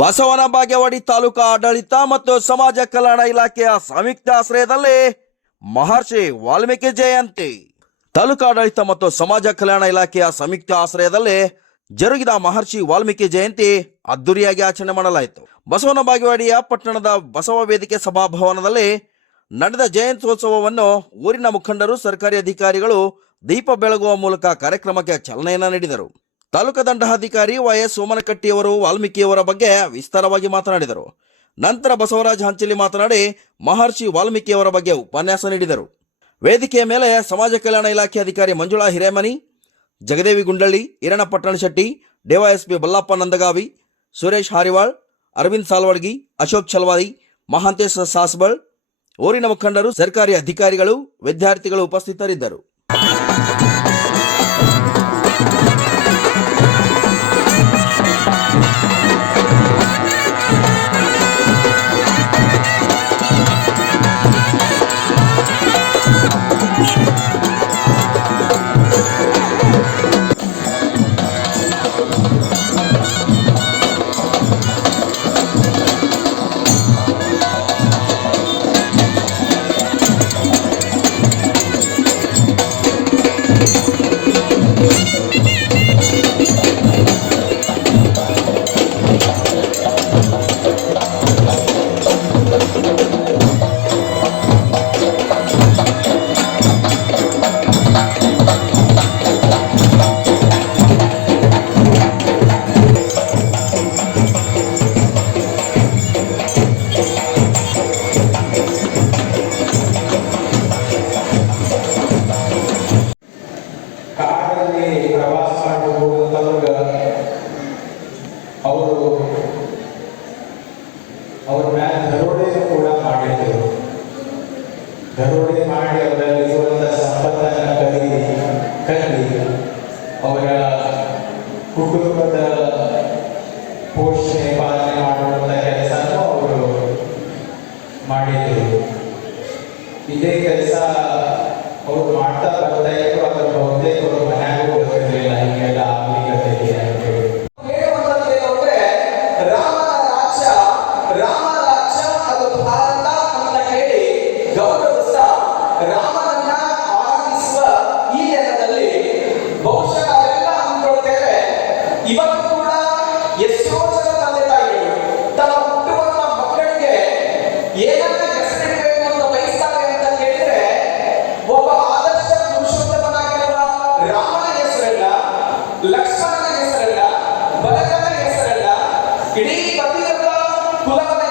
ಬಸವನ ಬಾಗೇವಾಡಿ ತಾಲೂಕಾ ಆಡಳಿತ ಮತ್ತು ಸಮಾಜ ಕಲ್ಯಾಣ ಇಲಾಖೆಯ ಸಂಯುಕ್ತ ಆಶ್ರಯದಲ್ಲಿ ಮಹರ್ಷಿ ವಾಲ್ಮೀಕಿ ಜಯಂತಿ. ತಾಲೂಕಾ ಆಡಳಿತ ಮತ್ತು ಸಮಾಜ ಕಲ್ಯಾಣ ಇಲಾಖೆಯ ಸಂಯುಕ್ತ ಆಶ್ರಯದಲ್ಲಿ ಜರುಗಿದ ಮಹರ್ಷಿ ವಾಲ್ಮೀಕಿ ಜಯಂತಿ ಅದ್ದೂರಿಯಾಗಿ ಆಚರಣೆ ಮಾಡಲಾಯಿತು. ಬಸವನ ಬಾಗೇವಾಡಿಯ ಪಟ್ಟಣದ ಬಸವ ವೇದಿಕೆ ಸಭಾಭವನದಲ್ಲಿ ನಡೆದ ಜಯಂತ್ಯೋತ್ಸವವನ್ನು ಊರಿನ ಮುಖಂಡರು, ಸರ್ಕಾರಿ ಅಧಿಕಾರಿಗಳು ದೀಪ ಬೆಳಗುವ ಮೂಲಕ ಕಾರ್ಯಕ್ರಮಕ್ಕೆ ಚಾಲನೆಯನ್ನು ನೀಡಿದರು. ತಾಲೂಕಾ ದಂಡಾಧಿಕಾರಿ ವೈಎಸ್ ಸೋಮನಕಟ್ಟಿಯವರು ವಾಲ್ಮೀಕಿಯವರ ಬಗ್ಗೆ ವಿಸ್ತಾರವಾಗಿ ಮಾತನಾಡಿದರು. ನಂತರ ಬಸವರಾಜ ಹಂಚಲಿ ಮಾತನಾಡಿ ಮಹರ್ಷಿ ವಾಲ್ಮೀಕಿಯವರ ಬಗ್ಗೆ ಉಪನ್ಯಾಸ ನೀಡಿದರು. ವೇದಿಕೆಯ ಮೇಲೆ ಸಮಾಜ ಕಲ್ಯಾಣ ಇಲಾಖೆ ಅಧಿಕಾರಿ ಮಂಜುಳಾ ಹಿರೇಮನಿ, ಜಗದೇವಿ ಗುಂಡಳ್ಳಿ, ಈರಣ್ಣ ಪಟ್ಟಣಶೆಟ್ಟಿ ಡಿವೈಎಸ್ಪಿ ಬಲ್ಲಪ್ಪ ನಂದಗಾವಿ, ಸುರೇಶ್ ಹಾರಿವಾಳ್, ಅರವಿಂದ್ ಸಾಲ್ವಡ್ಗಿ, ಅಶೋಕ್ ಚಲವಾದಿ ಮಹಾಂತೇಶ ಸಾಸ್ಬಳ್, ಊರಿನ ಮುಖಂಡರು, ಸರ್ಕಾರಿ ಅಧಿಕಾರಿಗಳು, ವಿದ್ಯಾರ್ಥಿಗಳು ಉಪಸ್ಥಿತರಿದ್ದರು. ಅವ್ರ ಮೇಲೆ ದರೋಡೆ ಕೂಡ ಮಾಡಿದ್ರು. ದರೋಡೆ ಮಾಡಿ ಅವರಲ್ಲಿ ಇವತ್ತು ಕೂಡ ಎಷ್ಟೋ ಜನ ತಂದೆ ತಾಯಿಗಳು ತಮ್ಮ ಹುಟ್ಟುವಂತ ಮಕ್ಕಳಿಗೆ ಏನನ್ನ ಹೆಸರಿಡಬೇಕು ಅಂತ ಬಯಸ್ತಾರೆ ಅಂತ ಕೇಳಿದ್ರೆ ಒಬ್ಬ ಆದರ್ಶ ಪುರುಷೋತ್ತಮನಾಗಿರುವ ರಾಮನ ಹೆಸರಲ್ಲ ಲಕ್ಷ್ಮಣನ ಹೆಸರಲ್ಲ ಭರತನ ಹೆಸರಲ್ಲ ಇಡೀ ಪತಿರಥ ಕುಲವನ್ನ